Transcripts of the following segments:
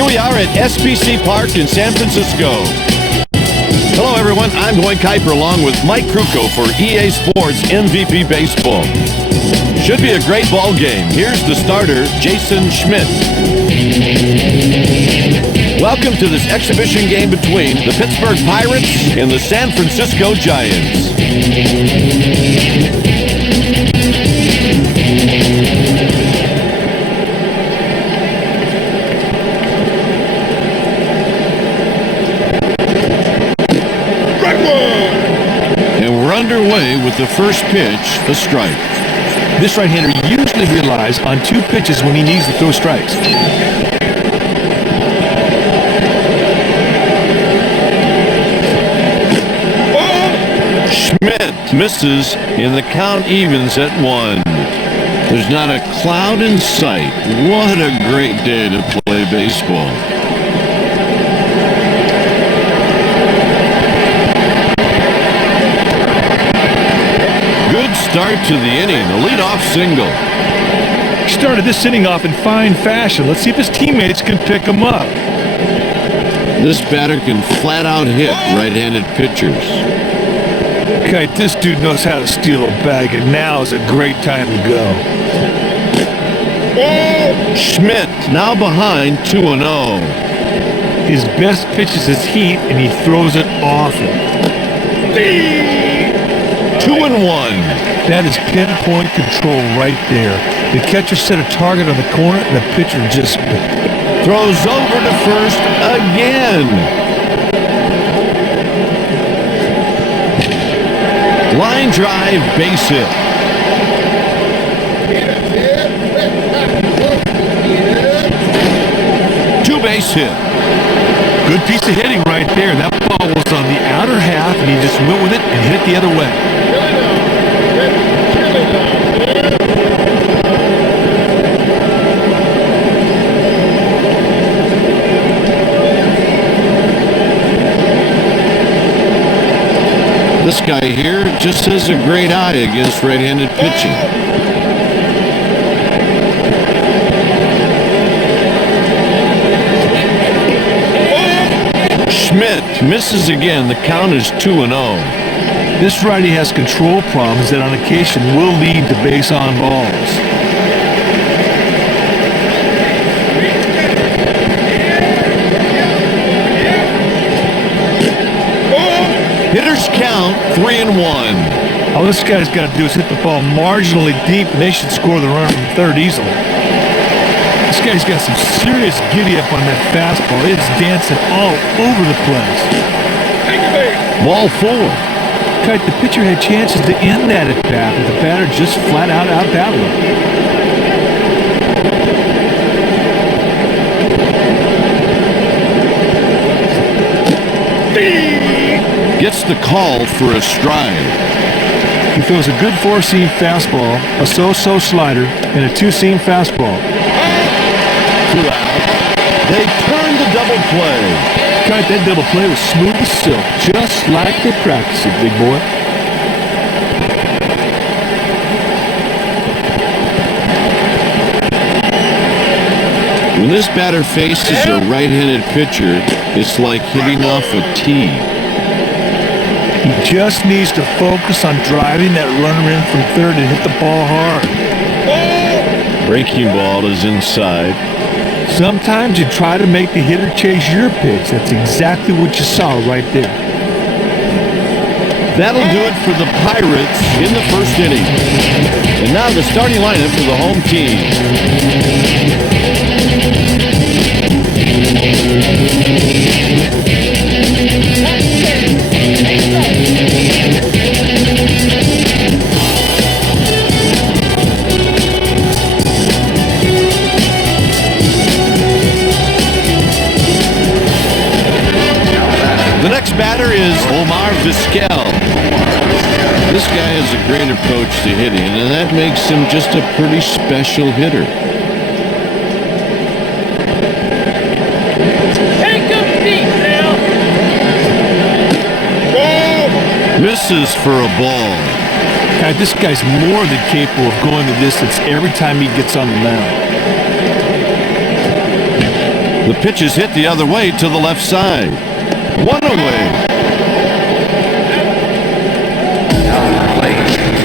Here we are at SBC Park in San Francisco. Hello, everyone. I'm Dwight Kuiper along with Mike Krukow for EA Sports MVP Baseball. Should be a great ball game. Here's the starter, Jason Schmidt. Welcome to this exhibition game between the Pittsburgh Pirates and the San Francisco Giants. And we're underway with the first pitch, a strike. This right-hander usually relies on two pitches when he needs to throw strikes. Schmidt misses, and the count evens at 1. There's not a cloud in sight. What a great day to play baseball. Good start to the inning, a leadoff single. He started this inning off in fine fashion. Let's see if his teammates can pick him up. This batter can flat out hit right-handed pitchers. Okay, this dude knows how to steal a bag, and now is a great time to go. Schmidt now behind 2-0. His best pitch is his heat, and he throws it often. 2-1. That is pinpoint control right there. The catcher set a target on the corner, and the pitcher just throws over to first again. Line drive, base hit. Two-base hit. Good piece of hitting right there. That ball was on the outer half, and he just went with it and hit it the other way. This guy here just has a great eye against right-handed pitching. Schmidt misses again. The count is 2-0. This righty has control problems that on occasion will lead to base on balls. Hitters count 3-1. All this guy's got to do is hit the ball marginally deep, and they should score the run from third easily. This guy's got some serious giddy-up on that fastball. It's dancing all over the place. Ball 4. Kite, the pitcher had chances to end that at bat, but the batter just flat out out-battled him. Gets the call for a strike. He throws a good four-seam fastball, a so-so slider, and a two-seam fastball. They turn the double play. Kite, that double play was smooth as silk, just like they practice it, big boy. When this batter faces a right-handed pitcher, it's like hitting off a tee. He just needs to focus on driving that runner in from third and hit the ball hard. Breaking ball is inside. Sometimes you try to make the hitter chase your pitch. That's exactly what you saw right there. That'll do it for the Pirates in the first inning. And now the starting lineup for the home team. The next batter is Omar Vizquel. This guy has a great approach to hitting, and that makes him just a pretty special hitter. Take him deep now. Misses for a ball. God, this guy's more than capable of going the distance every time he gets on the mound. The pitch is hit the other way to the left side. One away.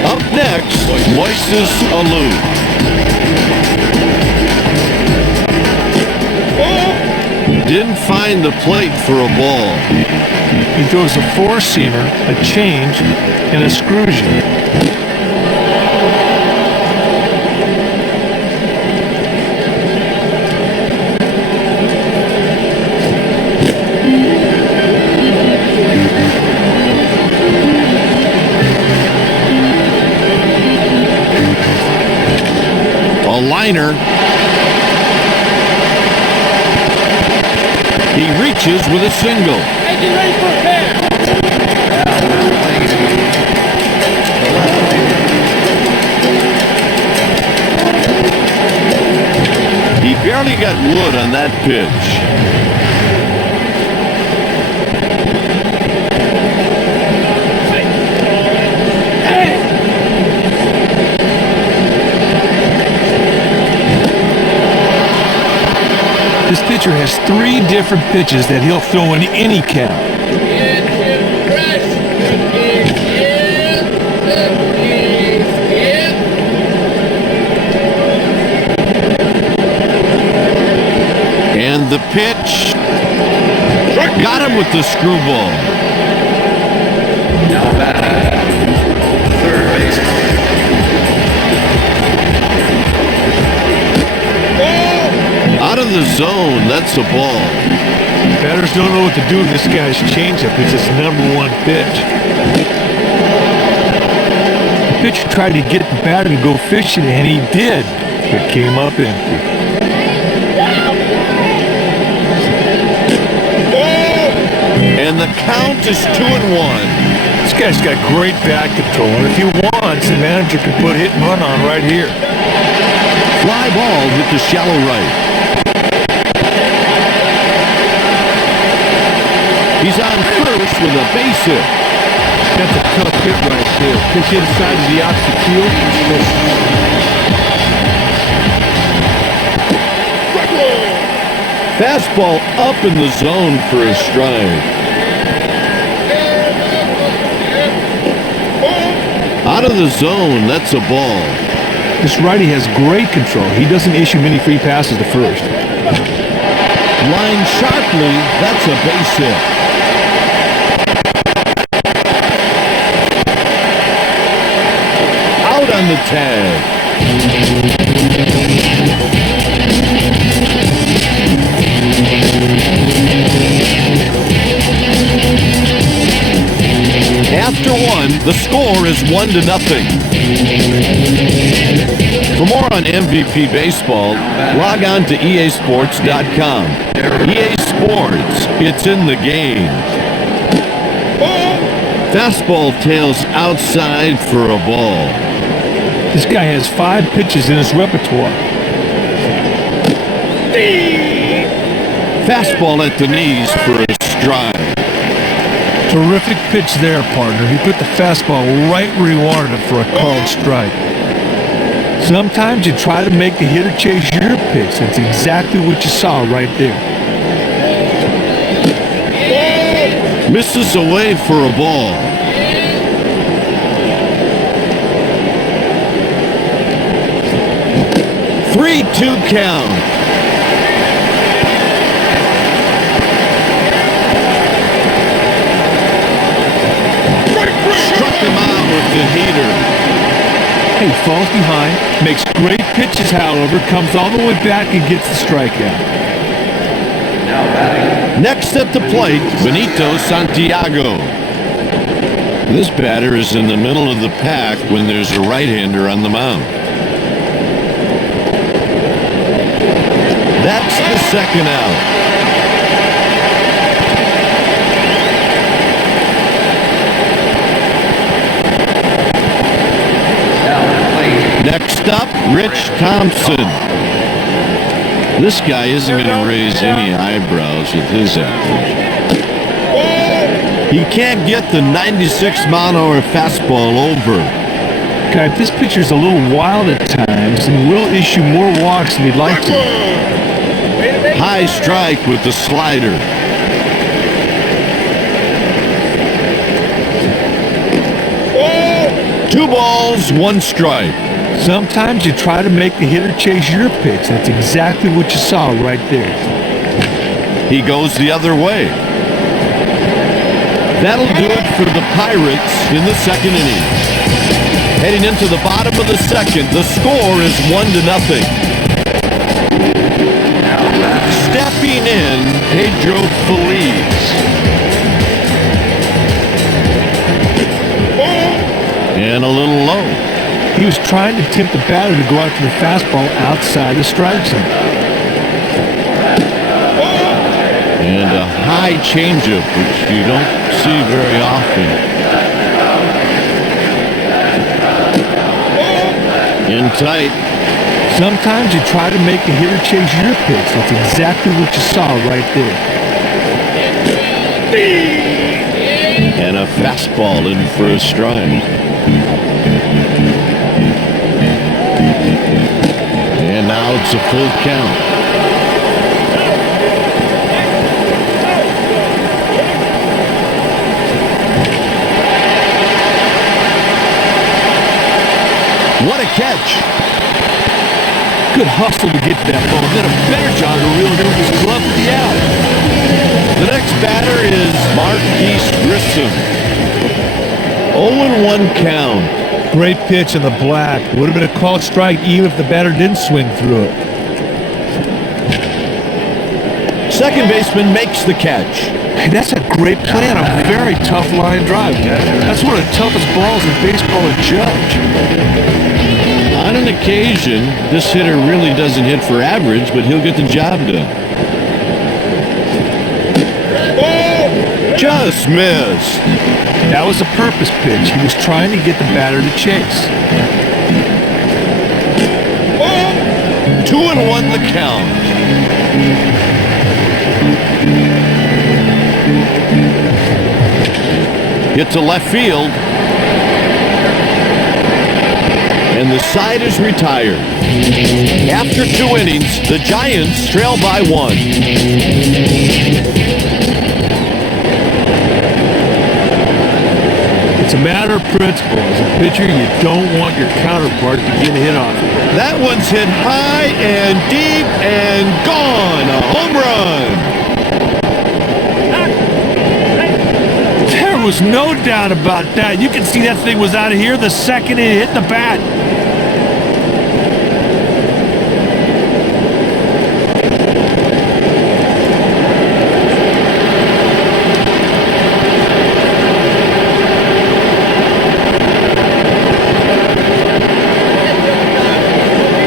Up next, Moises Alou. Didn't find the plate for a ball. He throws a four-seamer, a change, and a screwsion. A liner. He reaches with a single. Hey, get ready for a pair. He barely got wood on that pitch. This pitcher has three different pitches that he'll throw in any count. And the pitch got him with the screwball. Now batting, third baseman. Out of the zone, that's a ball. Batters don't know what to do with this guy's changeup. It's his #1 pitch. The pitcher tried to get the batter to go fishing, and he did, but came up empty. And the count is 2-1. This guy's got great bat control, and if he wants, the manager can put hit and run on right here. Fly ball hit to shallow right. He's on first with a base hit. That's a tough hit right there. Pitch inside to the opposite field. Fastball up in the zone for a strike. Out of the zone, that's a ball. This righty has great control. He doesn't issue many free passes to first. Line sharply, that's a base hit. Out on the tag. After one, the score is 1-0. For more on MVP Baseball, log on to easports.com. EA Sports, it's in the game. Fastball tails outside for a ball. This guy has 5 pitches in his repertoire. Fastball at the knees for a strike. Terrific pitch there, partner. He put the fastball right where he wanted it for a called strike. Sometimes you try to make the hitter chase your pitch. That's exactly what you saw right there. Misses away for a ball. Three-two count. With the heater. He falls behind, makes great pitches, however, comes all the way back and gets the strikeout. Now batting. Next at the plate, Benito Santiago. This batter is in the middle of the pack when there's a right-hander on the mound. That's the second out. Next up, Rich Thompson. This guy isn't going to raise any eyebrows with his average. He can't get the 96-mile-an-hour fastball over. God, this pitcher's a little wild at times and will issue more walks than he'd like to. High strike with the slider. Two balls, one strike. Sometimes you try to make the hitter chase your pitch. That's exactly what you saw right there. He goes the other way. That'll do it for the Pirates in the second inning. Heading into the bottom of the second, the score is 1-0. Stepping in, Pedro Feliz. And a little low. He was trying to tempt the batter to go after the fastball outside the strike zone. And a high changeup, which you don't see very often. In tight. Sometimes you try to make the hitter chase your pitch. That's exactly what you saw right there. And a fastball in for a strike. And now it's a full count. What a catch. Good hustle to get to that ball. Did a better job to reel it in with his glove to the out. The next batter is Marquise Grissom. 0-1 count. Great pitch in the black. Would have been a called strike even if the batter didn't swing through it. Second baseman makes the catch. Hey, that's a great play on a very tough line drive. That's one of the toughest balls in baseball to judge. On an occasion, this hitter really doesn't hit for average, but he'll get the job done. Just missed. That was a purpose pitch. He was trying to get the batter to chase. 2-1 the count. Hit to left field. And the side is retired. After 2 innings, the Giants trail by 1. It's a matter of principle. As a pitcher, you don't want your counterpart to get hit off. That one's hit high and deep and gone. A home run. There was no doubt about that. You can see that thing was out of here the second it hit the bat.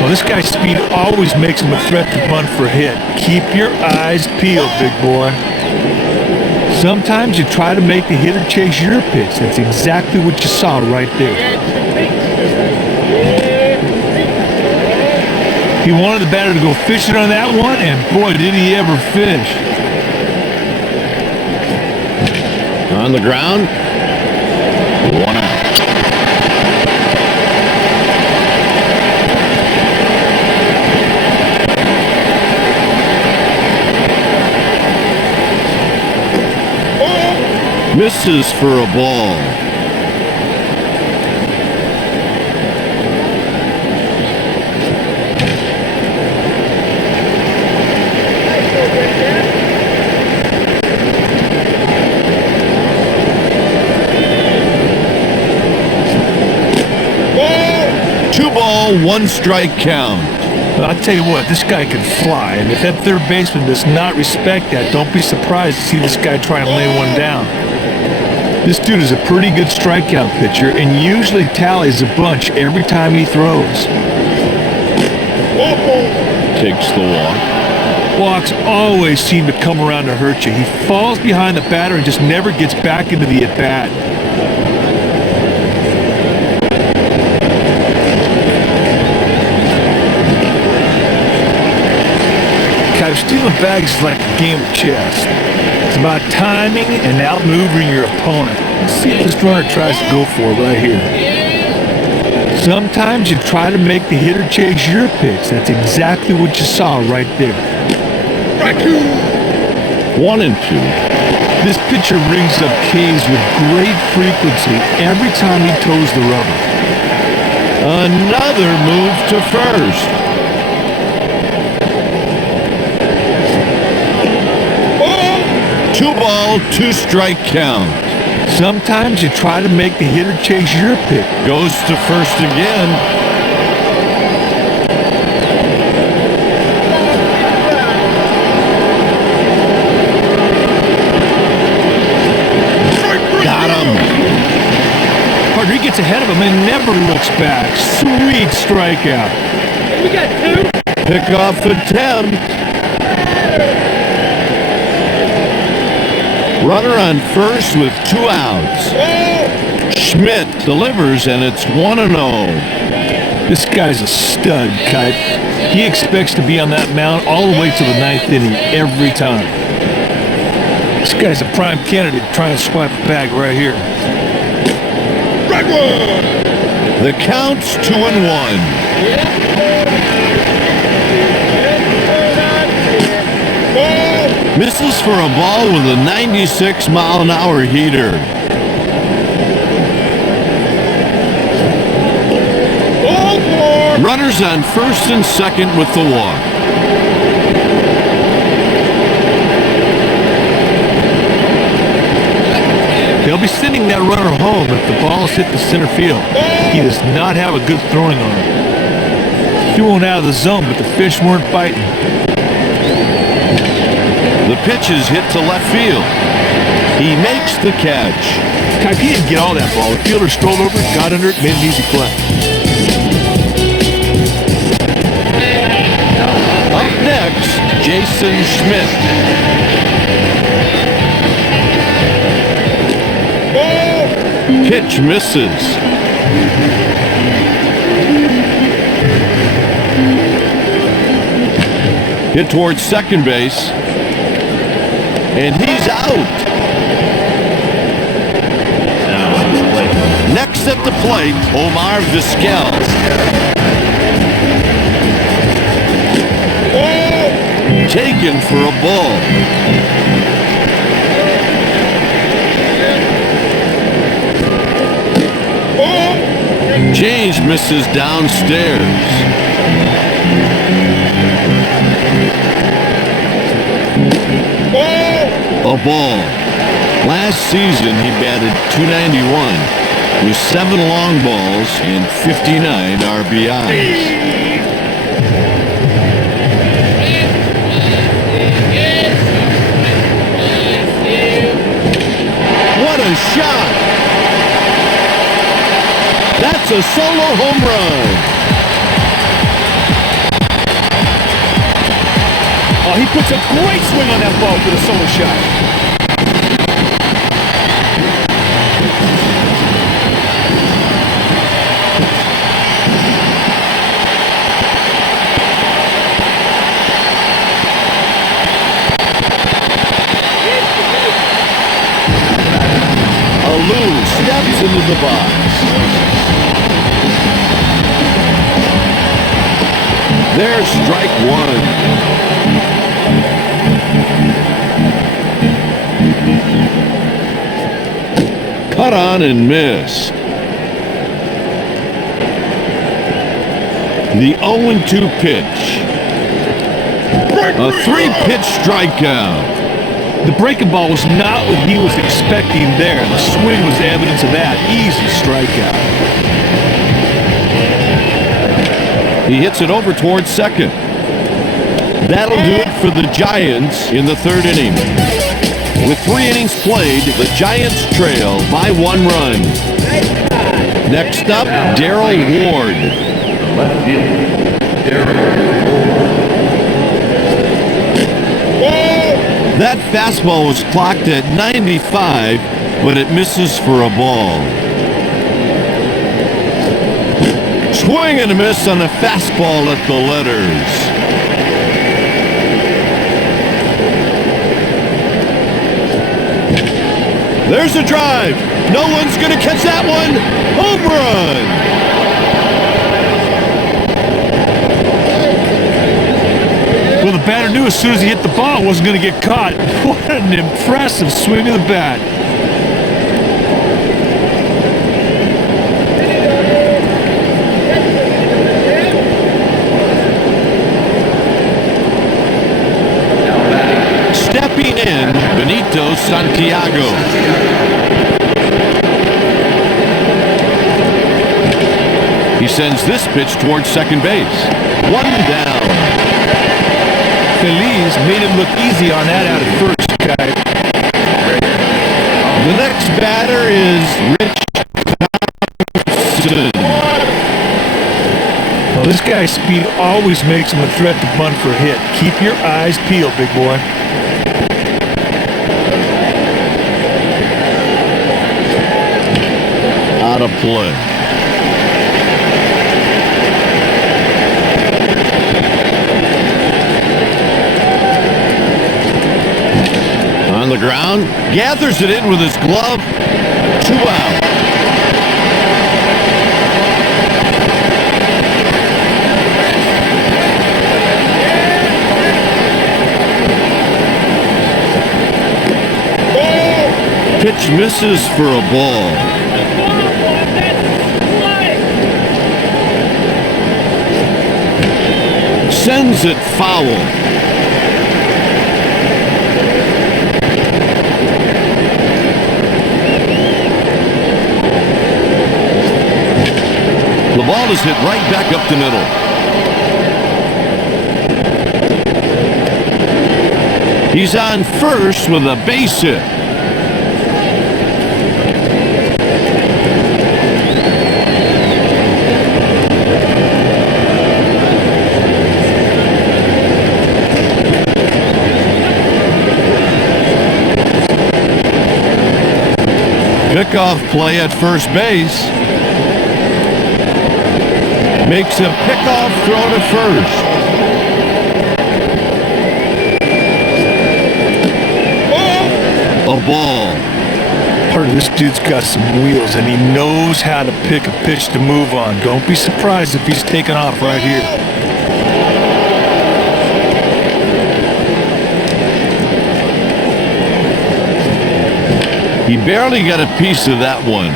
This guy's speed always makes him a threat to bunt for a hit. Keep your eyes peeled, big boy. Sometimes you try to make the hitter chase your pitch. That's exactly what you saw right there. He wanted the batter to go fishing on that one, and boy, did he ever fish. On the ground. 1 out. Misses for a ball. Two ball, 1 strike count. I'll tell you what, this guy can fly, and if that third baseman does not respect that, don't be surprised to see this guy try and lay one down. This dude is a pretty good strikeout pitcher and usually tallies a bunch every time he throws. Takes the walk. Walks always seem to come around to hurt you. He falls behind the batter and just never gets back into the at-bat. Stealing bags is like a game of chess. It's about timing and outmaneuvering your opponent. Let's see if this runner tries to go for it right here. Sometimes you try to make the hitter chase your pitch. That's exactly what you saw right there. 1-2. This pitcher rings up K's with great frequency every time he toes the rubber. Another move to first. Two ball, two strike count. Sometimes you try to make the hitter chase your pitch. Goes to first again. Got him. Partner, he gets ahead of him and never looks back. Sweet strikeout. We got two. Pickoff attempt. Runner on first with 2 outs. Schmidt delivers, and it's 1-0. This guy's a stud, Kite. He expects to be on that mound all the way to the 9th inning every time. This guy's a prime candidate trying to swipe a bag right here. The count's 2-1. Misses for a ball with a 96-mile-an-hour heater. Runners on first and second with the walk. They'll be sending that runner home if the ball's hit the center field. He does not have a good throwing arm. He went out of the zone, but the fish weren't biting. The pitch is hit to left field. He makes the catch. Kite, he didn't get all that ball. The fielder strolled over, got under it, made an easy play. Up next, Jason Schmidt. Pitch misses. Hit towards second base. And he's out. Next at the plate, Omar Vizquel. Taken for a ball. Change misses downstairs. A ball. Last season, he batted .291 with 7 long balls and 59 RBIs. What a shot! That's a solo home run. Oh, he puts a great swing on that ball for the solo shot. Alou steps into the box. There's strike one. Cut on and missed. The 0-2 pitch. A 3-pitch strikeout. The breaking ball was not what he was expecting there. The swing was evidence of that. Easy strikeout. He hits it over towards second. That'll do it for the Giants in the 3rd inning. With 3 innings played, the Giants trail by 1 run. Next up, Darryl Ward. Left field, Darryl Ward. That fastball was clocked at 95, but it misses for a ball. Swing and a miss on a fastball at the letters. There's a drive. No one's going to catch that one. Home run. Well, the batter knew as soon as he hit the ball it wasn't going to get caught. What an impressive swing of the bat. Stepping in, Benito Santiago. He sends this pitch towards second base. One down. Feliz made him look easy on that out of first, guy. The next batter is Rich Thompson. Well, this guy's speed always makes him a threat to bunt for a hit. Keep your eyes peeled, big boy. Out of play. On the ground, gathers it in with his glove. 2 out. Pitch misses for a ball. Sends it foul. The ball is hit right back up the middle. He's on first with a base hit. Pickoff play at first base. Makes a pickoff throw to first. A ball. Part of this dude's got some wheels, and he knows how to pick a pitch to move on. Don't be surprised if he's taking off right here. He barely got a piece of that one.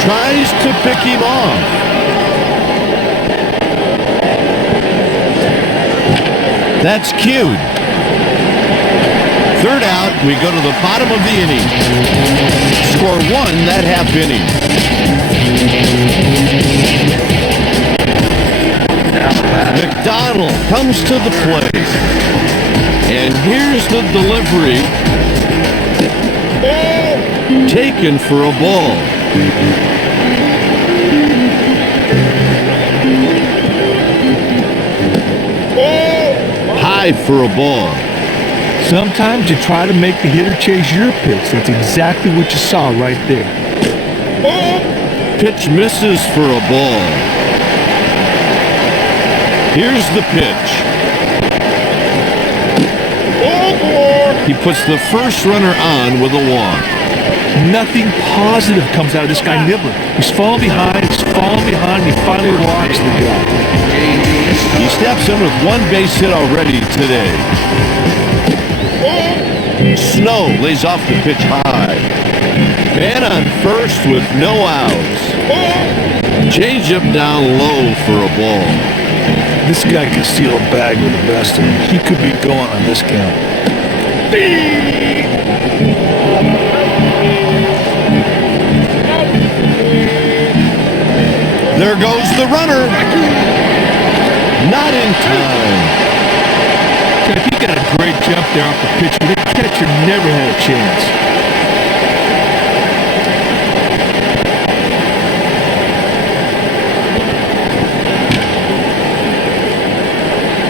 Tries to pick him off. That's cute. Third out, we go to the bottom of the inning. Score 1 that half inning. McDonald comes to the plate. And here's the delivery. Taken for a ball. High for a ball. Sometimes you try to make the hitter chase your pitch. That's exactly what you saw right there. Pitch misses for a ball. Here's the pitch. He puts the first runner on with a walk. Nothing positive comes out of this guy nibbling. He's falling behind, and he finally walks the guy. He steps in with 1 base hit already today. Snow lays off the pitch high. Man on first with no outs. Changeup down low for a ball. This guy can steal a bag with the best of them. He could be going on this count. There goes the runner. Not in time. He got a great jump there off the pitch, but the catcher never had a chance.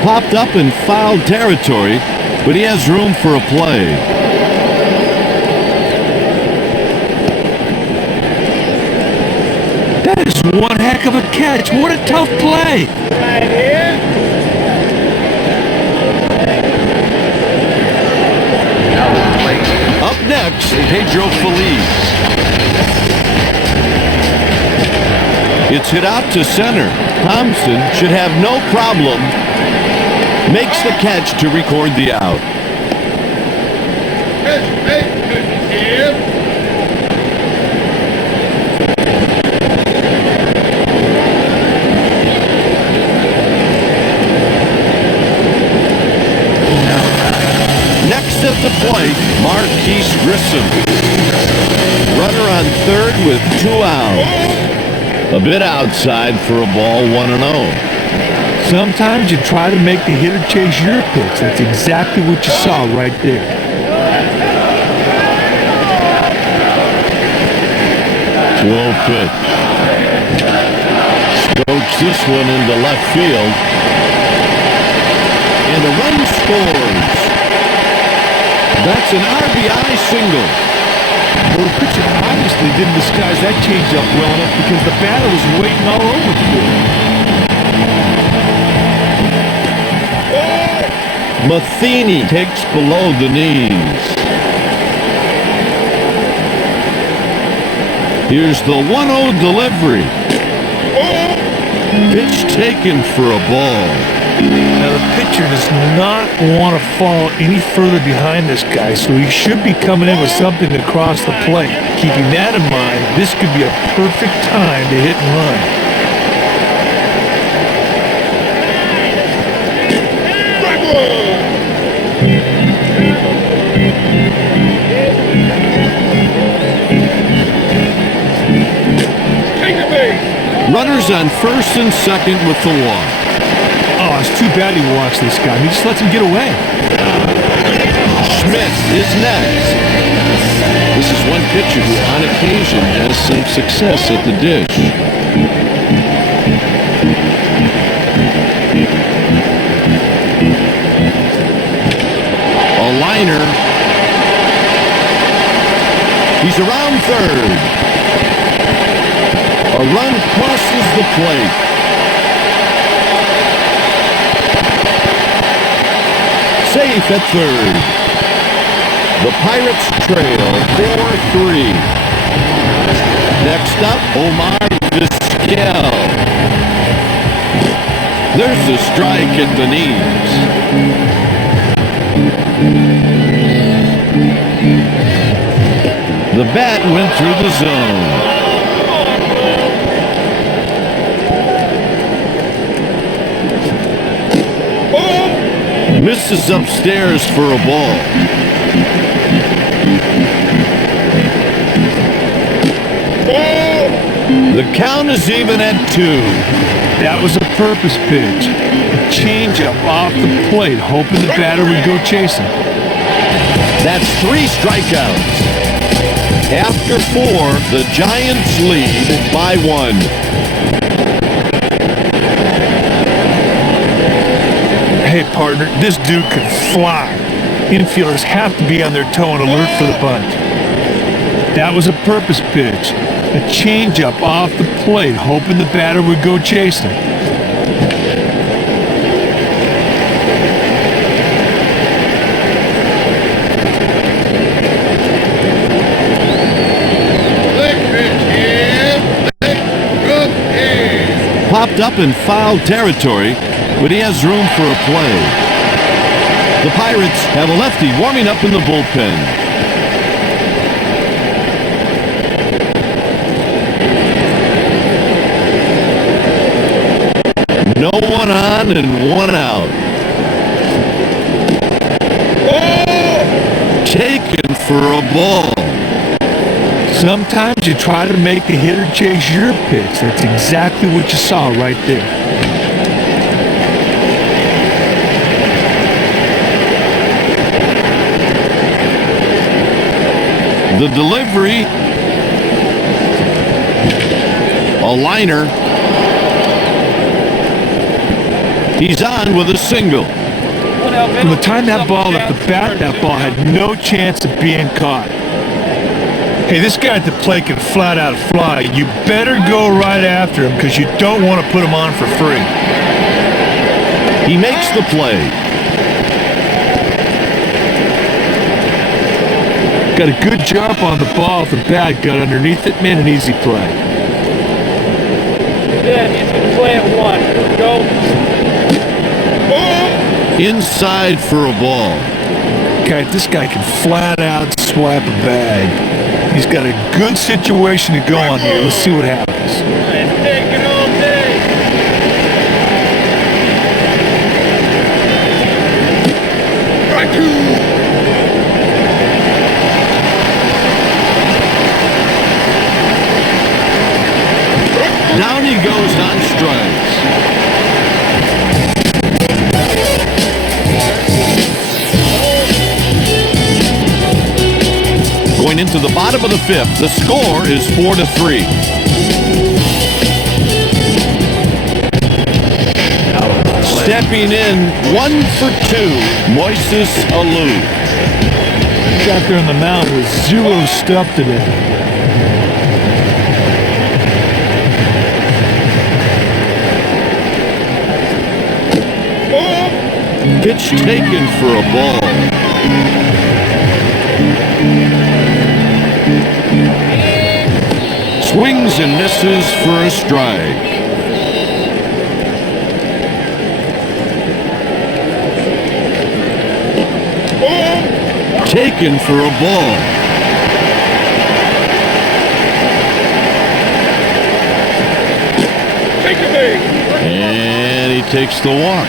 Popped up in foul territory, but he has room for a play. That is one heck of a catch. What a tough play. Right here. It's hit out to center. Thompson should have no problem. Makes the catch to record the out. Next at the plate, Marquise Grissom. Runner on third with 2 outs. A bit outside for a ball, 1-0. Sometimes you try to make the hitter chase your pitch. That's exactly what you saw right there. 2-0 pitch. Strokes this one into left field. And a run scores. That's an RBI single. Well, the pitcher obviously didn't disguise that changeup well enough because the batter was waiting all over for it. Matheny takes below the knees. Here's the 1-0 delivery. Pitch taken for a ball. Now, the pitcher does not want to fall any further behind this guy, so he should be coming in with something across the plate. Keeping that in mind, this could be a perfect time to hit and run. Runners on first and second with the walk. Oh, it's too bad he walks this guy. He just lets him get away. Schmidt is next. This is one pitcher who on occasion has some success at the dish. A liner. He's around third. A run crosses the plate. Safe at third. The Pirates trail 4-3. Next up, Omar Vizquel. There's a strike at the knees. The bat went through the zone. Misses upstairs for a ball. The count is even at 2. That was a purpose pitch. A changeup off the plate, hoping the batter would go chasing. That's 3 strikeouts. After 4, the Giants lead by 1. Hey, partner, this dude can fly. Infielders have to be on their toe and alert for the bunt. That was a purpose pitch. A changeup off the plate, hoping the batter would go chasing. Popped up in foul territory, but he has room for a play. The Pirates have a lefty warming up in the bullpen. No one on and 1 out. Taken for a ball. Sometimes you try to make the hitter chase your pitch. That's exactly what you saw right there. The delivery. A liner. He's on with a single. From the time that ball left the bat, that ball had no chance of being caught. Hey, this guy at the plate can flat out fly. You better go right after him because you don't want to put him on for free. He makes the play. Got a good jump on the ball. The bat got underneath it. Man, an easy play. Then he's going to play at 1. Go. Inside for a ball. Okay, this guy can flat out slap a bag. He's got a good situation to go on here. Let's see what happens. Nice, take it all day. Down he goes on strikes. Going into the bottom of the 5th, the score is 4-3. Stepping in 1 for 2, Moises Alou. Got there on the mound with 0 stuff today. Pitch taken for a ball. Swings and misses for a strike. Taken for a ball. Take it big. And he takes the walk.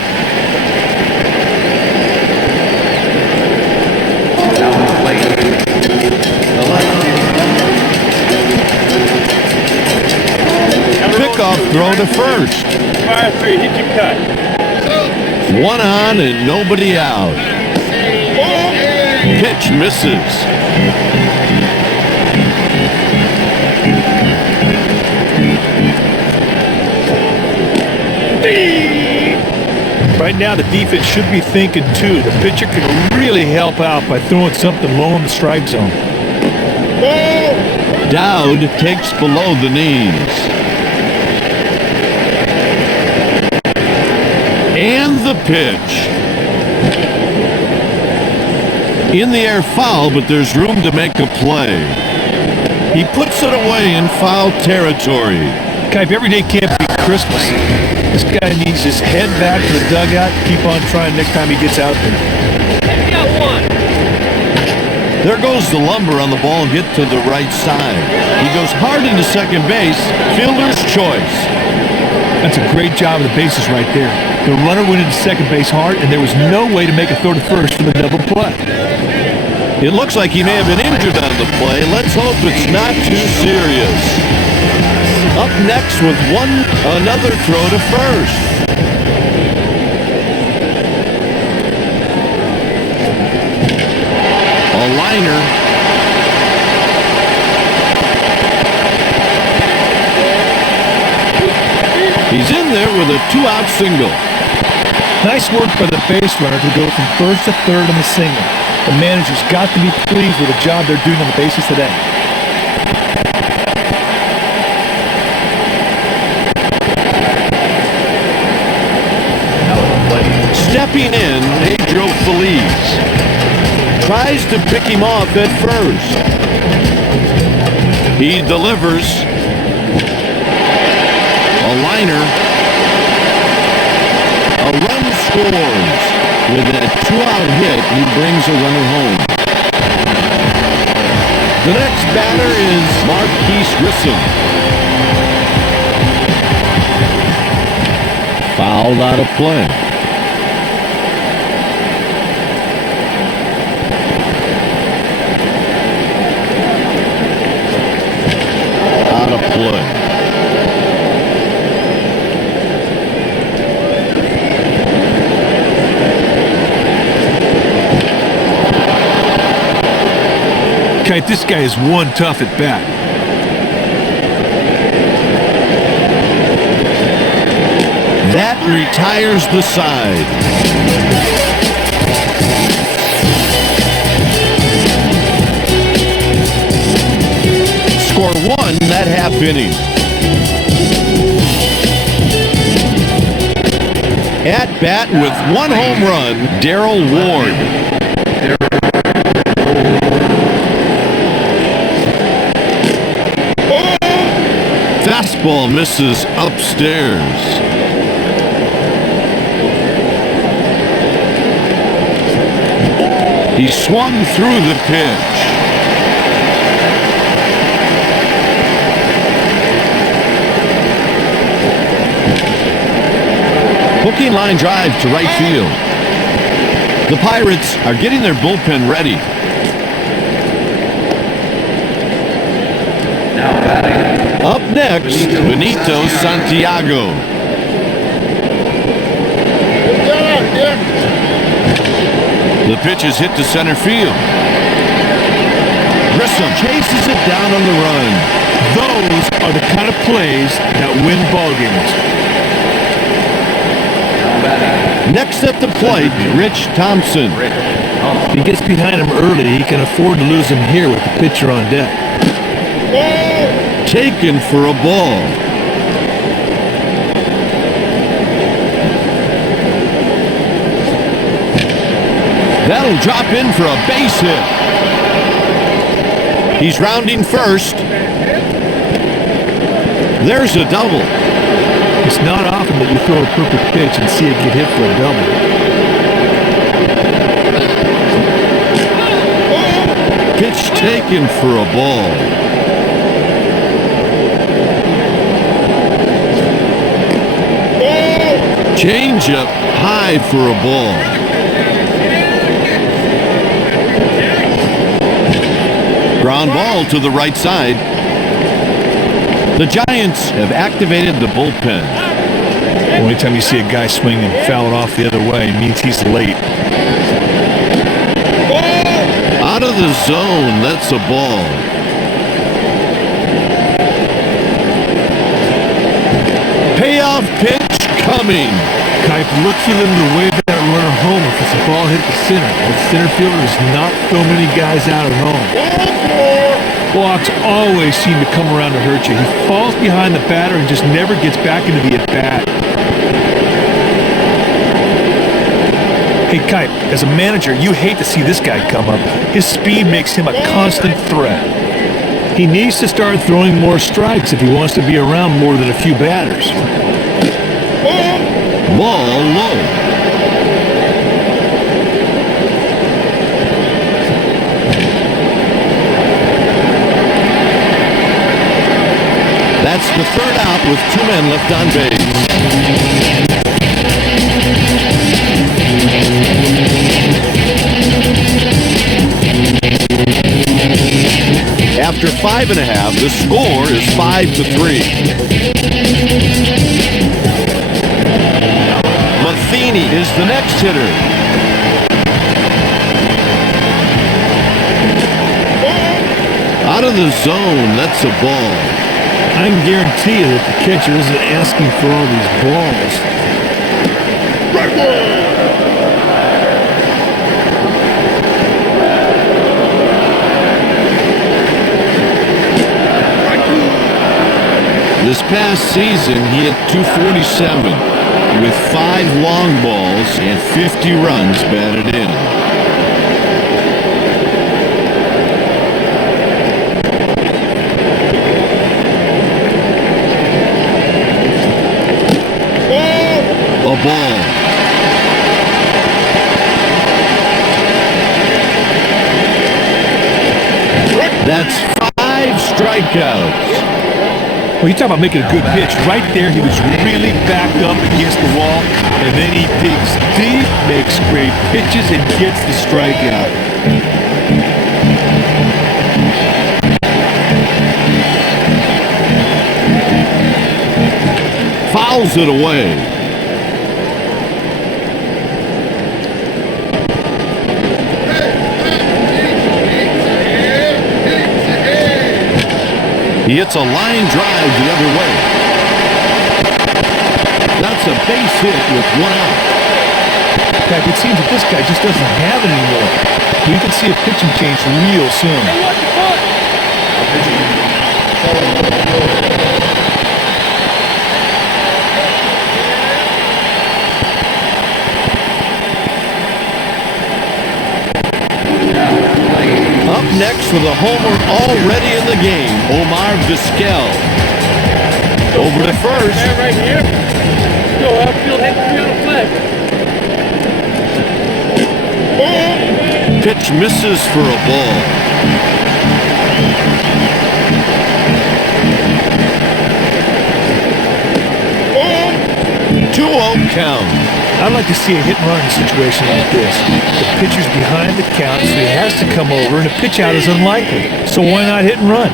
Pickoff throw to first. Fire 3, hit your cut. 1 on and nobody out. Pitch misses. Right now, the defense should be thinking, too. The pitcher can really help out by throwing something low in the strike zone. Dowd takes below the knees. And the pitch. In the air foul, but there's room to make a play. He puts it away in foul territory. Kai, every day can't be Christmas. This guy needs his head back to the dugout. Keep on trying next time he gets out there. You got 1. There goes the lumber on the ball, hit to the right side. He goes hard into second base, fielder's choice. That's a great job of the bases right there. The runner went into second base hard, and there was no way to make a throw to first for the double play. It looks like he may have been injured on the play. Let's hope it's not too serious. Up next with another throw to first. A liner. He's in there with a 2-out single. Nice work by the base runner to go from first to third on the single. The manager's got to be pleased with the job they're doing on the bases today. Stepping in, Pedro Feliz. Tries to pick him off at first. He delivers. A liner. A run scores. With that 2-out hit, he brings a runner home. The next batter is Marquise Grissom. Fouled out of play. Out of play. This guy is one tough at bat. That retires the side. Score 1 that half inning. At bat with 1 home run, Darryl Ward. Fastball misses upstairs. He swung through the pitch. Hooking line drive to right field. The Pirates are getting their bullpen ready. Now batting. Up next, Benito Santiago. The pitch is hit to center field. Grissom chases it down on the run. Those are the kind of plays that win ball games. Next at the plate, Rich Thompson. If he gets behind him early, he can afford to lose him here with the pitcher on deck. Taken for a ball. That'll drop in for a base hit. He's rounding first. There's a double. It's not often that you throw a perfect pitch and see it get hit for a double. Pitch taken for a ball. Changeup high for a ball. Ground ball to the right side. The Giants have activated the bullpen. Well, anytime you see a guy swing and foul it off the other way, it means he's late. Out of the zone, that's a ball. Payoff pitch coming. Kipe, look for them to wave that runner home if it's a ball hit the center. The center fielder does not throw many guys out at home. Walks always seem to come around to hurt you. He falls behind the batter and just never gets back into the at-bat. Hey, Kipe, as a manager, you hate to see this guy come up. His speed makes him a constant threat. He needs to start throwing more strikes if he wants to be around more than a few batters. Ball low. That's the third out with 2 men left on base. After 5.5, the score is 5-3. Matheny is the next hitter. Out of the zone, that's a ball. I can guarantee you that the catcher isn't asking for all these balls. This past season, he hit .247 with 5 long balls and 50 runs batted in. A ball. That's 5 strikeouts. Well, you talk about making a good pitch. Right there, he was really backed up against the wall, and then he digs deep, makes great pitches, and gets the strikeout. Fouls it away. He hits a line drive the other way. That's a base hit with 1 out. In fact, it seems that this guy just doesn't have it anymore. We could see a pitching change real soon. Up next with a homer already in the game, Omar Vizquel. Over to first. Man right here. Go outfield, hit the field flag. Pitch misses for a ball. Two 2-0 count. I'd like to see a hit and run in a situation like this. The pitcher's behind the count, so he has to come over, and a pitch out is unlikely. So why not hit and run?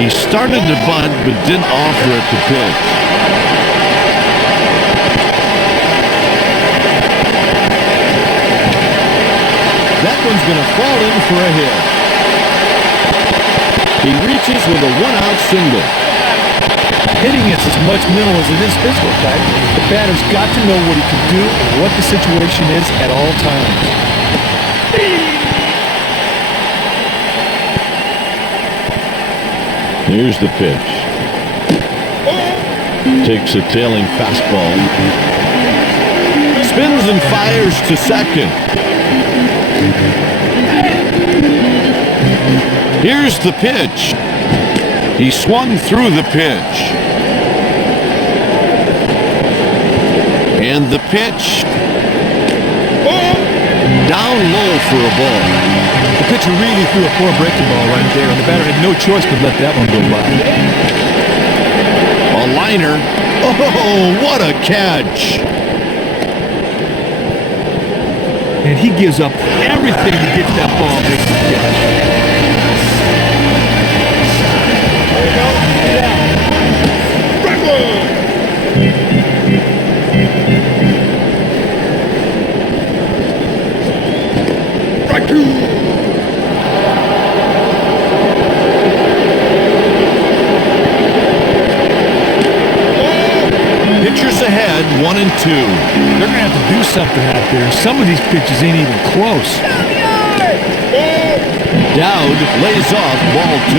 He started to bunt, but didn't offer it to pitch. That one's going to fall in for a hit. He reaches with a one-out single. Hitting is as much mental as it is physical, right? The batter's got to know what he can do and what the situation is at all times. Here's the pitch. Takes a tailing fastball. Spins and fires to second. Here's the pitch. He swung through the pitch. And the pitch down low for a ball. The pitcher really threw a poor breaking ball right there, and the batter had no choice but let that one go by. A liner. Oh, what a catch. And he gives up everything to get that ball and makes the catch. Pitchers ahead, 1-2. They're going to have to do something out there. Some of these pitches ain't even close. Dowd lays off ball 2.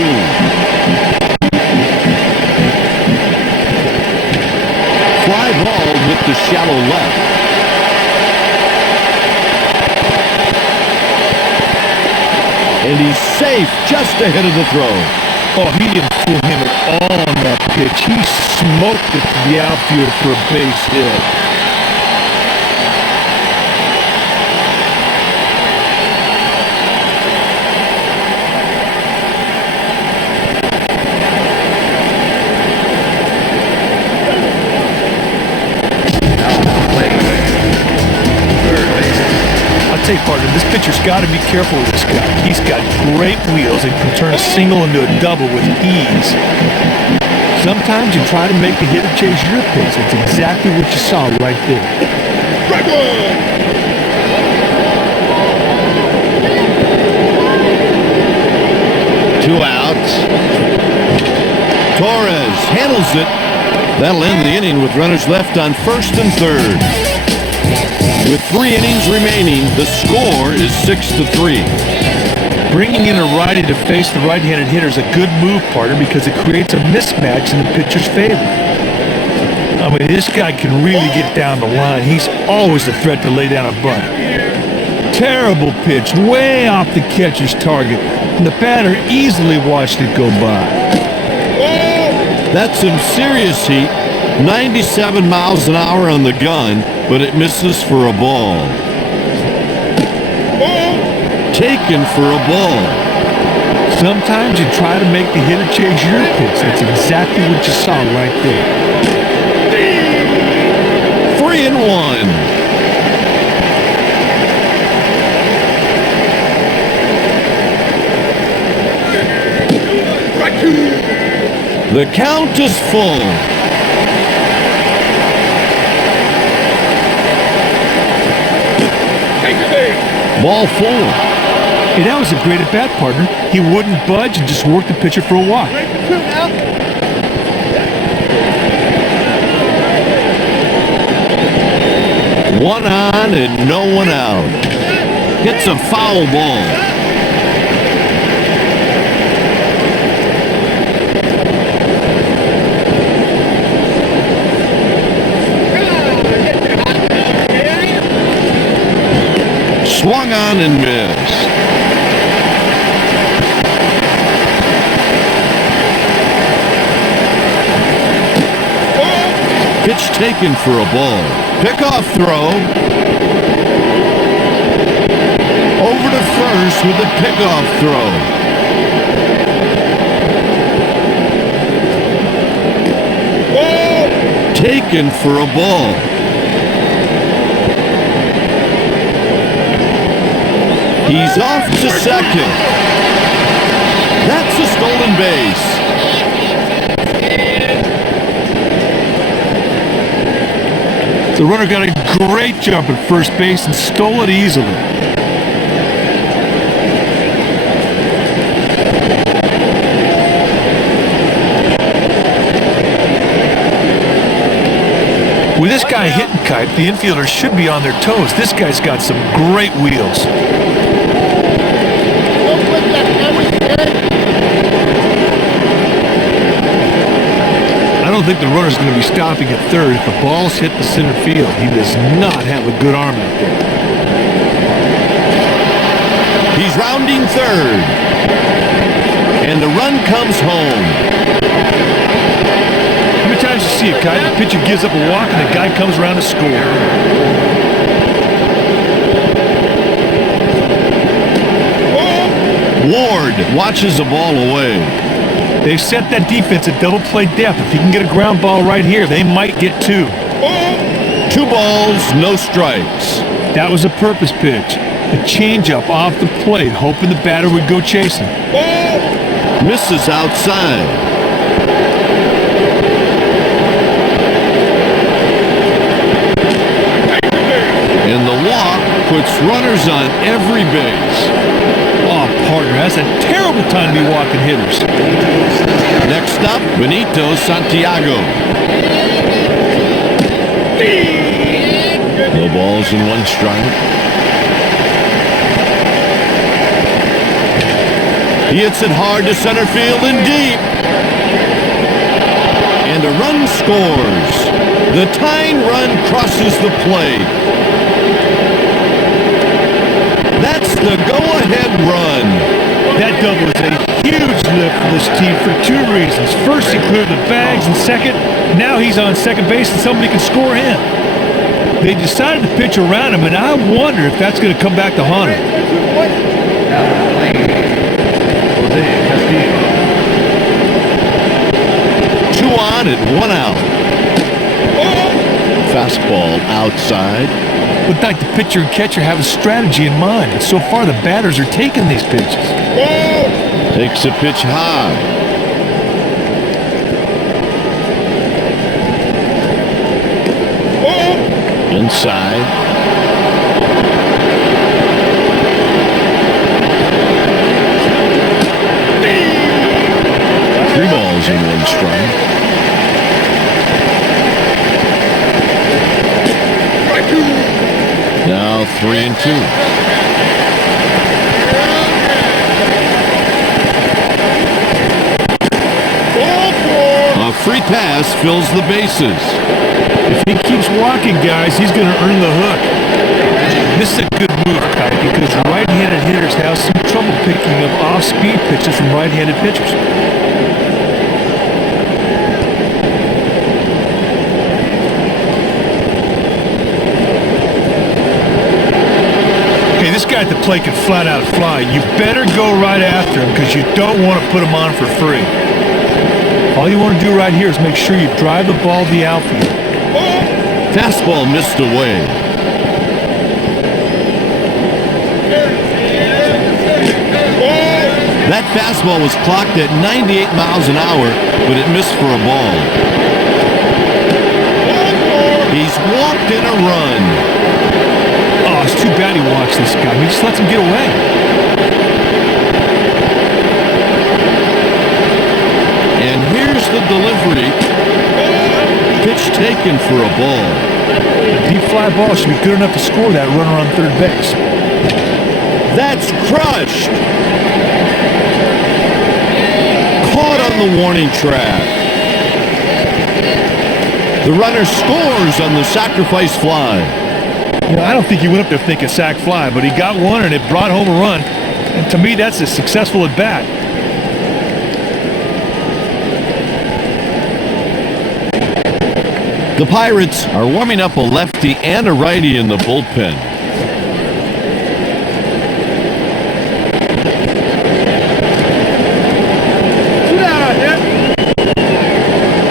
Fly ball with the shallow left. And he's safe just ahead of the throw. Oh, he didn't fool him at all on that pitch. He smoked it to the outfield for a base hit. I'll tell you, partner, this pitcher's got to be careful with this guy. He's got great wheels and can turn a single into a double with ease. Sometimes you try to make the hitter chase your pitch. It's exactly what you saw right there. Two outs. Torres handles it. That'll end the inning with runners left on first and third. With 3 innings remaining, the score is 6-3. Bringing in a righty to face the right-handed hitter is a good move, partner, because it creates a mismatch in the pitcher's favor. I mean, this guy can really get down the line. He's always a threat to lay down a bunt. Terrible pitch, way off the catcher's target, and the batter easily watched it go by. That's some serious heat. 97 miles an hour on the gun, but it misses for a ball. Taken for a ball. Sometimes you try to make the hitter change your pitch. That's exactly what you saw right there. 3-1. The count is full. Ball 4. Hey, that was a great at-bat, partner. He wouldn't budge and just worked the pitcher for a walk. One on and no one out. Hits a foul ball. Swung on and missed. Pitch taken for a ball. Pickoff throw. Over to first with a pickoff throw. Taken for a ball. He's off to second. That's a stolen base. The runner got a great jump at first base and stole it easily. With this guy hitting kite, the infielders should be on their toes. This guy's got some great wheels. I don't think the runner's going to be stopping at third if the ball's hit the center field. He does not have a good arm out there. He's rounding third. And the run comes home. How many times you see it, Kite? The pitcher gives up a walk and the guy comes around to score. Ward watches the ball away. They've set that defense at double play depth. If he can get a ground ball right here, they might get two. 2 balls, no strikes. That was a purpose pitch. A changeup off the plate, hoping the batter would go chasing. Misses outside. And the walk puts runners on every base. Oh, partner, that's a terrible time to be walking hitters. Next up, Benito Santiago. No balls and 1 strike. He hits it hard to center field and deep. And a run scores. The tying run crosses the plate. That's the go-ahead run. That double is a huge lift for this team for 2 reasons. First, he cleared the bags, and second, now he's on second base and somebody can score him. They decided to pitch around him, and I wonder if that's going to come back to haunt him. Two on and 1 out. Fastball outside. Looked like the pitcher and catcher have a strategy in mind, and so far the batters are taking these pitches. Takes a pitch high. Inside. Three balls and 1 strike. Now 3-2. A free pass fills the bases. If he keeps walking, guys, he's going to earn the hook. This is a good move, Kite, because right-handed hitters have some trouble picking up off-speed pitches from right-handed pitchers. Okay, this guy at the plate can flat-out fly. You better go right after him because you don't want to put him on for free. All you want to do right here is make sure you drive the ball to the outfield. Fastball missed away. That fastball was clocked at 98 miles an hour, but it missed for a ball. He's walked in a run. Oh, it's too bad he walks this guy. He just lets him get away. And here's the delivery. Pitch taken for a ball. A deep fly ball should be good enough to score that runner on third base. That's crushed. Caught on the warning track. The runner scores on the sacrifice fly. You know, I don't think he went up there thinking sac fly, but he got one and it brought home a run. And to me, that's a successful at bat. The Pirates are warming up a lefty and a righty in the bullpen.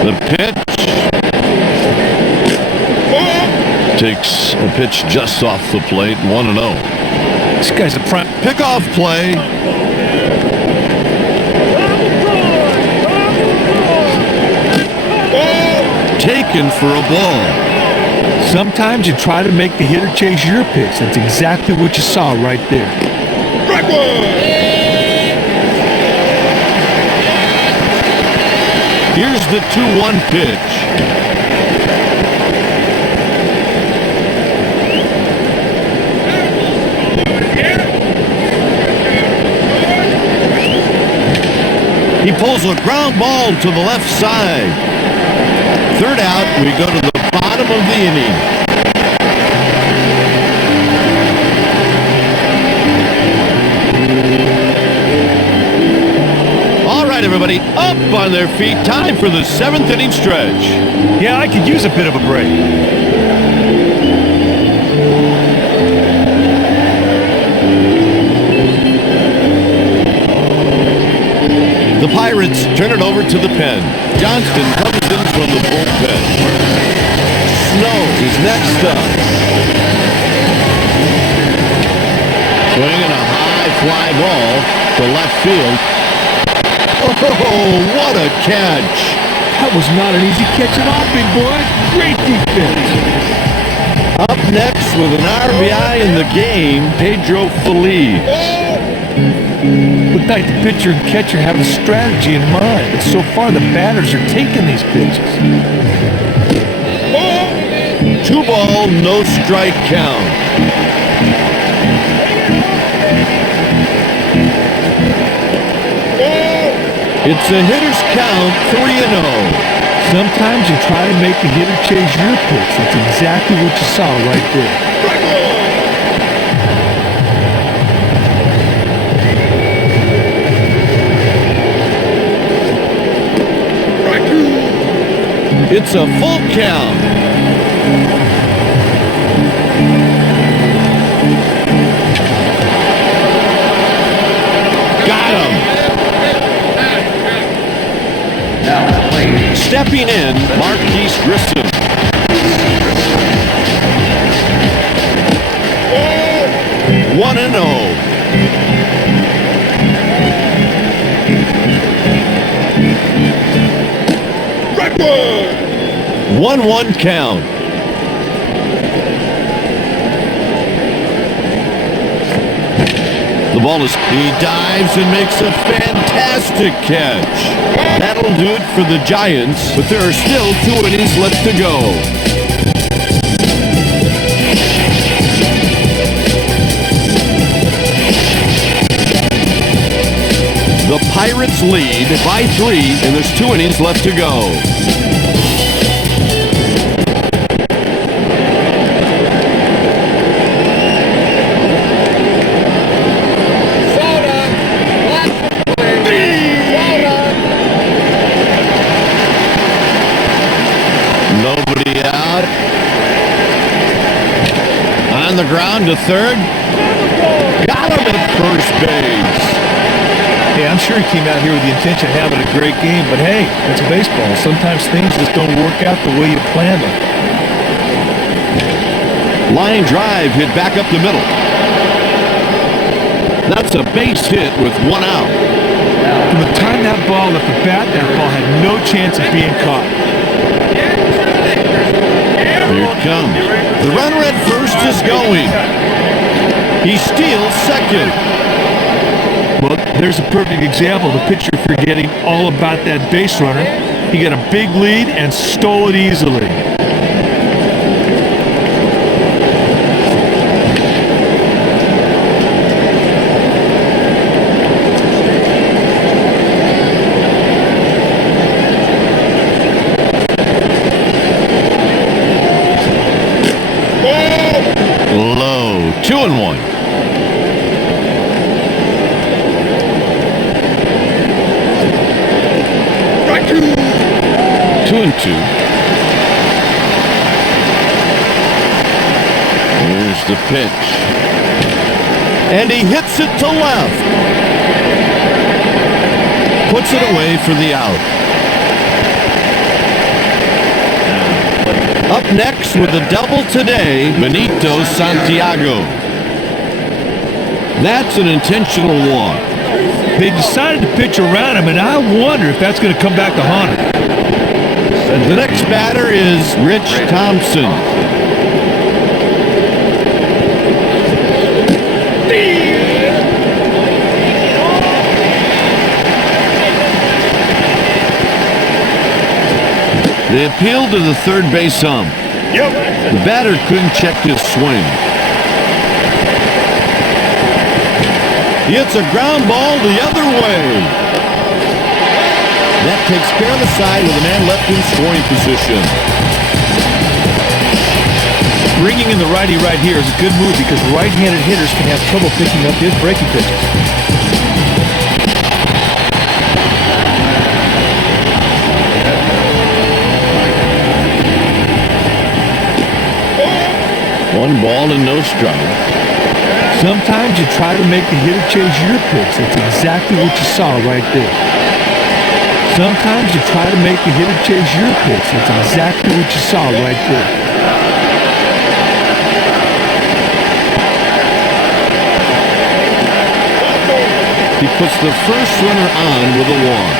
The pitch takes a pitch just off the plate, 1-0. This guy's a prime Pickoff play. Taken for a ball. Sometimes you try to make the hitter chase your pitch. That's exactly what you saw right there. Here's the 2-1 pitch. He pulls a ground ball to the left side. Third out, we go to the bottom of the inning. All right, everybody, up on their feet. Time for the 7th inning stretch. Yeah, I could use a bit of a break. The Pirates turn it over to the pen. Johnston comes in from the bullpen. Snow is next up. Swinging a high fly ball to left field. Oh, what a catch! That was not an easy catch at all, big boy. Great defense. Up next with an RBI in the game, Pedro Feliz. Looked like the pitcher and catcher have a strategy in mind, but so far the batters are taking these pitches. 2-ball, no strike count. It's a hitter's count, 3-0. Sometimes you try to make the hitter chase your pitch. That's exactly what you saw right there. It's a full count. Got him. Now playing Stepping in, Marquise Grissom. One and 1-1 count. The ball is... He dives and makes a fantastic catch. That'll do it for the Giants, but there are still 2 innings left to go. The Pirates lead by 3, and there's 2 innings left to go. Nobody out. On the ground to third. Got him at first base. Hey, I'm sure he came out here with the intention of having a great game, but hey, it's baseball. Sometimes things just don't work out the way you planned them. Line drive hit back up the middle. That's a base hit with 1 out. From the time that ball left the bat, that ball had no chance of being caught. Here it comes. The runner at first is going. He steals second. Well, there's a perfect example of the pitcher forgetting all about that base runner. He got a big lead and stole it easily. Low, 2-1. 2-2. Here's the pitch. And he hits it to left. Puts it away for the out. Up next with a double today, Benito Santiago. That's an intentional walk. They decided to pitch around him, and I wonder if that's going to come back to haunt him. The next batter is Rich Thompson. They appealed to the third base ump. The batter couldn't check his swing. He hits a ground ball the other way. That takes care of the side with a man left in scoring position. Bringing in the righty right here is a good move because right-handed hitters can have trouble picking up his breaking pitches. One ball and no strike. Sometimes you try to make the hitter chase your pitch. That's exactly what you saw right there. Sometimes you try to make the hitter chase your pitch. That's exactly what you saw right there. He puts the first runner on with a walk.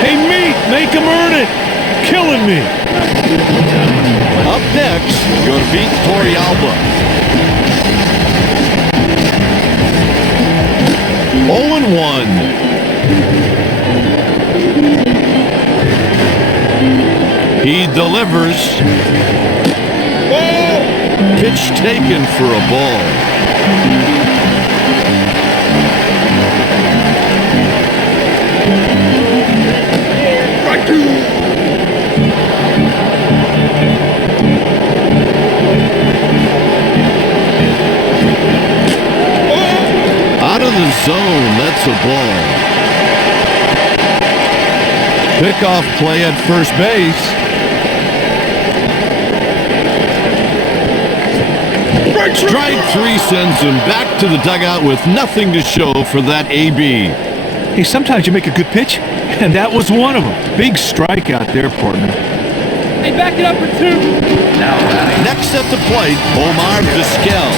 Hey, Meat, make him earn it. Killing me. Up next, Yorvik Torrealba. 0-1. He delivers. Pitch taken for a ball. Out of the zone, that's a ball. Pickoff play at first base. Strike three sends him back to the dugout with nothing to show for that AB. Hey, sometimes you make a good pitch, and that was one of them. Big strikeout there, partner. Hey, back it up for two. Next at the plate, Omar Vizquel.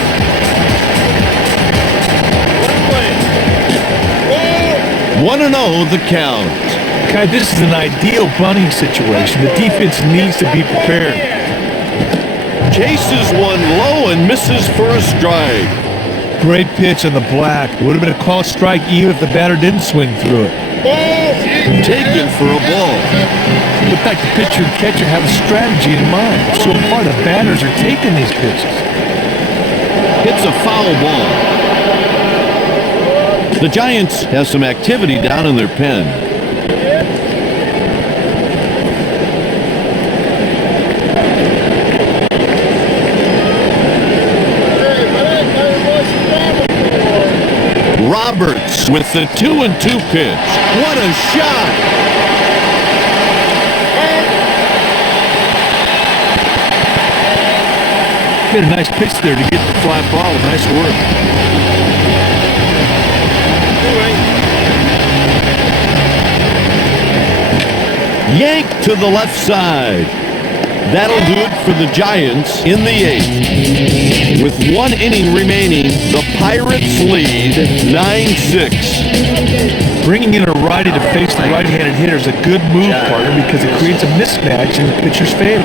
1-0 the count. God, this is an ideal bunting situation. The defense needs to be prepared. Chases one low and misses for a strike. Great pitch on the black. Would have been a called strike even if the batter didn't swing through it. Taken for a ball. Looked like the pitcher and catcher have a strategy in mind. So far, the batters are taking these pitches. It's a foul ball. The Giants have some activity down in their pen. Roberts with the 2-2 pitch. What a shot! Made a nice pitch there to get the fly ball. Nice work. Yanked to the left side. That'll do it for the Giants in the 8th. With 1 inning remaining, the Pirates lead 9-6. Bringing in a righty to face the right-handed hitter is a good move, partner, because it creates a mismatch in the pitcher's favor.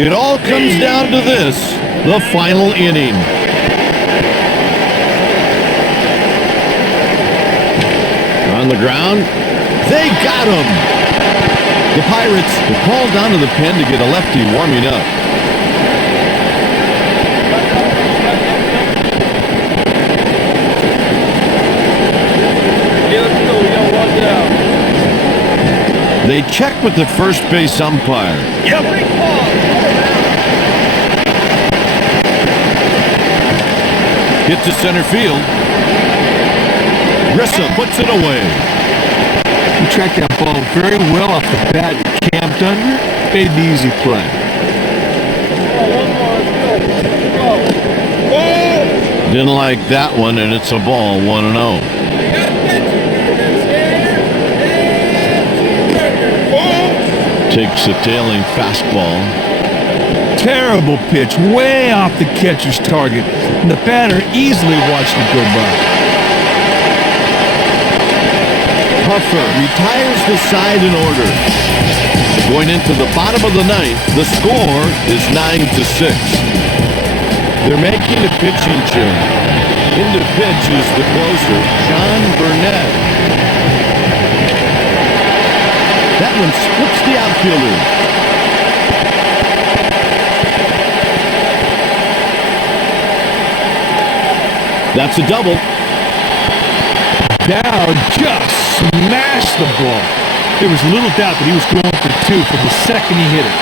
It all comes down to this, the final inning. On the ground, they got him. The Pirates were called down to the pen to get a lefty warming up. They check with the first base umpire. Hit to center field. Rissa puts it away. He tracked that ball very well off the bat, camped under, made an easy play. Didn't like that one, and it's a ball, 1-0. Takes a tailing fastball. Terrible pitch, way off the catcher's target. And the batter easily watched it go by. Puffer retires the side in order. Going into the bottom of the ninth, the score is 9-6. They're making a pitching change. In the pitch is the closer, John Burnett. That one splits the outfielder. That's a double. Dow just smashed the ball. There was little doubt that he was going for two from the second he hit it.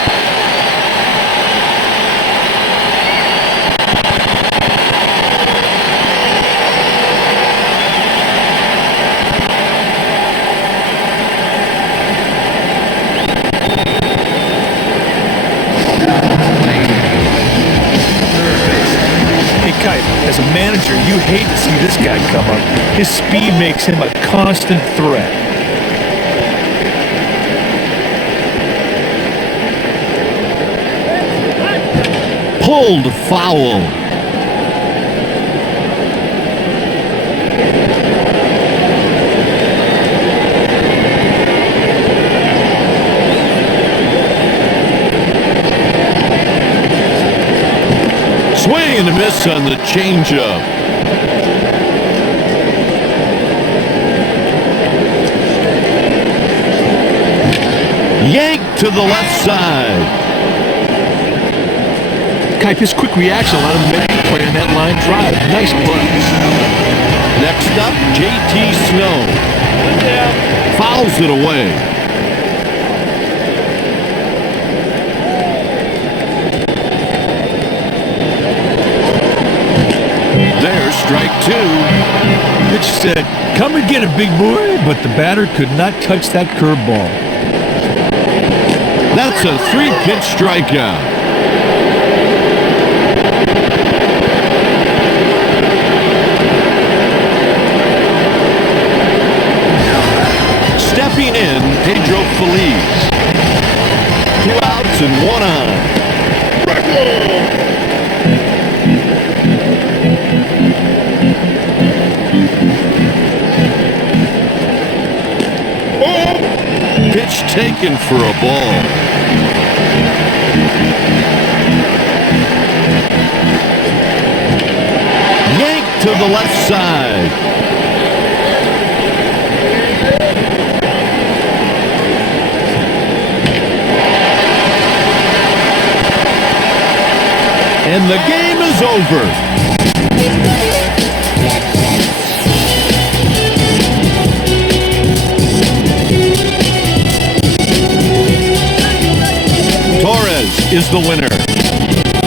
As a manager, you hate to see this guy come up. His speed makes him a constant threat. Pulled foul. Swing and a miss on the changeup. Yanked to the left side. Kipe, his quick reaction allowed him to make the play on that line drive. Nice play. Next up, JT Snow. Fouls it away. There's strike two. Pitch said, "Come and get it, big boy," but the batter could not touch that curveball. That's a 3-pitch strikeout. Stepping in, Pedro Feliz. 2 outs and 1 on. Pitch taken for a ball. Yanked to the left side. And the game is over. Is the winner.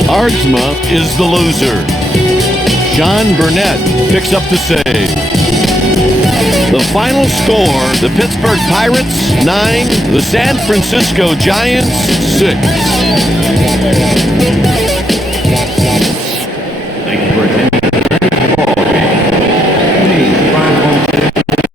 Argsma is the loser. Sean Burnett picks up the save. The final score, the Pittsburgh Pirates 9, the San Francisco Giants 6.